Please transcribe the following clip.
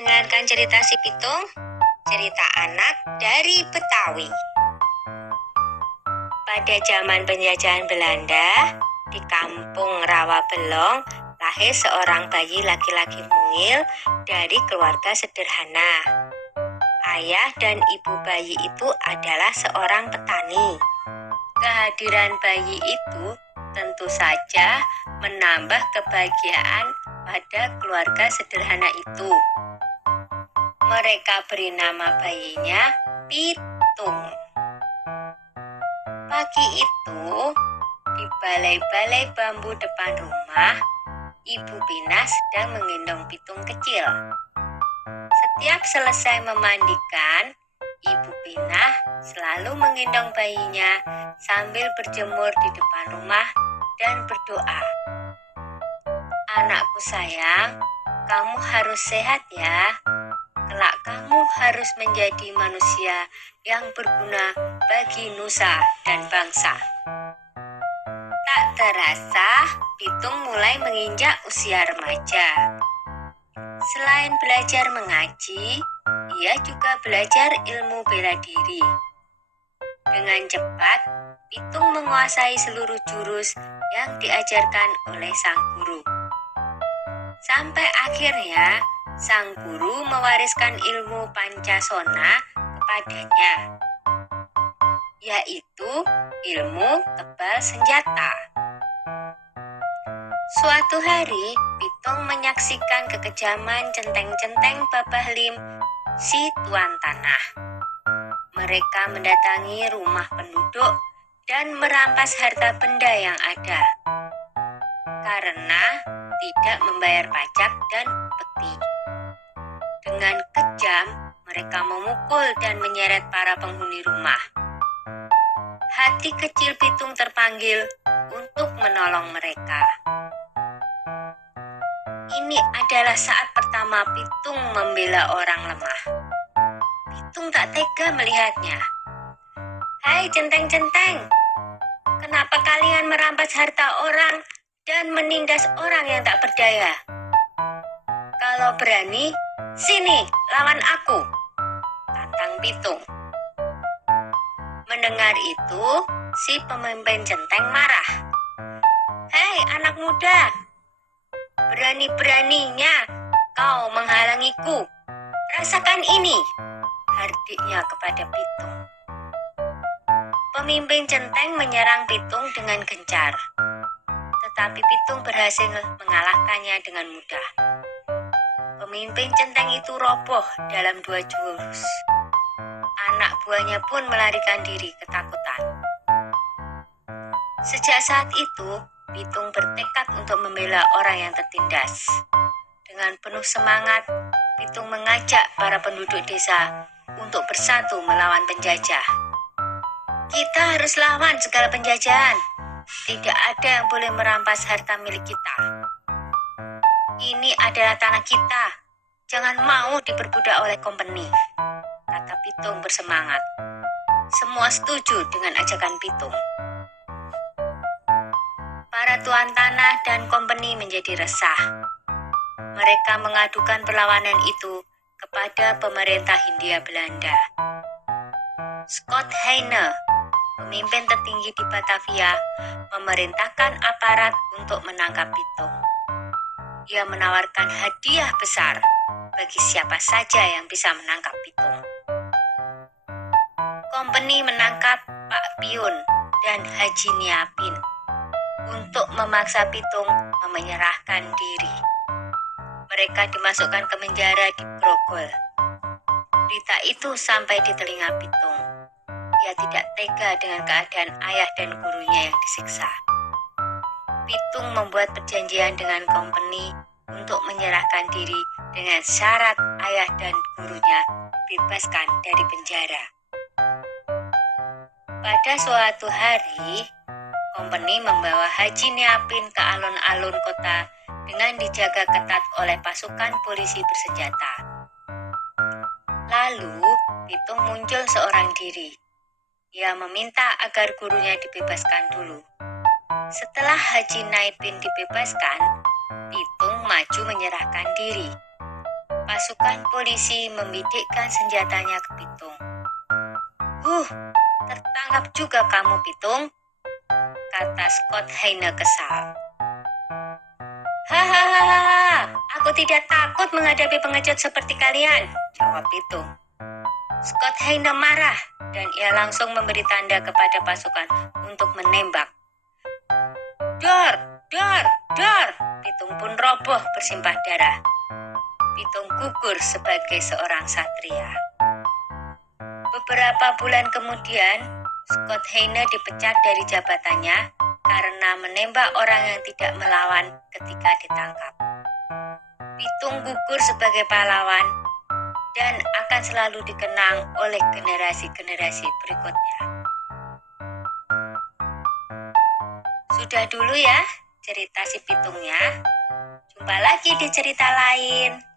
Dengarkan cerita si Pitung, cerita anak dari Betawi. Pada zaman penjajahan Belanda, di kampung Rawabelong, lahir seorang bayi laki-laki mungil dari keluarga sederhana. Ayah dan ibu bayi itu adalah seorang petani. Kehadiran bayi itu tentu saja menambah kebahagiaan pada keluarga sederhana itu. Mereka beri nama bayinya Pitung. Pagi itu, di balai-balai bambu depan rumah, Ibu Pina sedang menggendong Pitung kecil. Setiap selesai memandikan, Ibu Pina selalu menggendong bayinya sambil berjemur di depan rumah dan berdoa. Anakku sayang, kamu harus sehat ya. Kelak kamu harus menjadi manusia yang berguna bagi nusa dan bangsa. Tak terasa, Pitung mulai menginjak usia remaja. Selain belajar mengaji, ia juga belajar ilmu bela diri. Dengan cepat, Pitung menguasai seluruh jurus yang diajarkan oleh sang guru. Sampai akhirnya, sang guru mewariskan ilmu Pancasona kepadanya, yaitu ilmu kebal senjata. Suatu hari, Pitung menyaksikan kekejaman centeng-centeng Babah Lim, si tuan tanah. Mereka mendatangi rumah penduduk dan merampas harta benda yang ada, karena tidak membayar pajak dan upeti. Dengan kejam, mereka memukul dan menyeret para penghuni rumah. Hati kecil Pitung terpanggil untuk menolong mereka. Ini adalah saat pertama Pitung membela orang lemah. Pitung tak tega melihatnya. Hai centeng-centeng, kenapa kalian merampas harta orang dan menindas orang yang tak berdaya? Kalau berani, sini lawan aku, tantang Pitung. Mendengar itu, si pemimpin centeng marah. Hei anak muda, berani-beraninya kau menghalangiku. Rasakan ini, hardiknya kepada Pitung. Pemimpin centeng menyerang Pitung dengan gencar, tetapi Pitung berhasil mengalahkannya dengan mudah. Pemimpin centeng itu roboh dalam 2 jurus. Anak buahnya pun melarikan diri ketakutan. Sejak saat itu, Pitung bertekad untuk membela orang yang tertindas. Dengan penuh semangat, Pitung mengajak para penduduk desa untuk bersatu melawan penjajah. Kita harus lawan segala penjajahan. Tidak ada yang boleh merampas harta milik kita. Ini adalah tanah kita. Jangan mau diperbudak oleh kompeni, kata Pitung bersemangat. Semua setuju dengan ajakan Pitung. Para tuan tanah dan kompeni menjadi resah. Mereka mengadukan perlawanan itu kepada pemerintah Hindia Belanda. Scott Heine, pemimpin tertinggi di Batavia, memerintahkan aparat untuk menangkap Pitung. Ia menawarkan hadiah besar bagi siapa saja yang bisa menangkap Pitung. Kompeni menangkap Pak Piun dan Haji Niapin untuk memaksa Pitung menyerahkan diri. Mereka dimasukkan ke penjara di Grogol. Berita itu sampai di telinga Pitung. Ia tidak tega dengan keadaan ayah dan gurunya yang disiksa. Pitung membuat perjanjian dengan kompeni untuk menyerahkan diri dengan syarat ayah dan gurunya dibebaskan dari penjara. Pada suatu hari, kompeni membawa Haji Niapin ke alun-alun kota dengan dijaga ketat oleh pasukan polisi bersenjata. Lalu, Pitung muncul seorang diri. Ia meminta agar gurunya dibebaskan dulu. Setelah Haji Niapin dibebaskan, Pitung maju menyerahkan diri. Pasukan polisi membidikkan senjatanya ke Pitung. Tertangkap juga kamu, Pitung, kata Scott Heine kesal. Hahaha, aku tidak takut menghadapi pengecut seperti kalian, jawab Pitung. Scott Heine marah dan ia langsung memberi tanda kepada pasukan untuk menembak. Dor, dor, dor, Pitung pun roboh bersimpah darah. Pitung gugur sebagai seorang satria. Beberapa bulan kemudian, Scott Heine dipecat dari jabatannya karena menembak orang yang tidak melawan ketika ditangkap. Pitung gugur sebagai pahlawan dan akan selalu dikenang oleh generasi-generasi berikutnya. Sudah dulu ya cerita si Pitungnya. Jumpa lagi di cerita lain.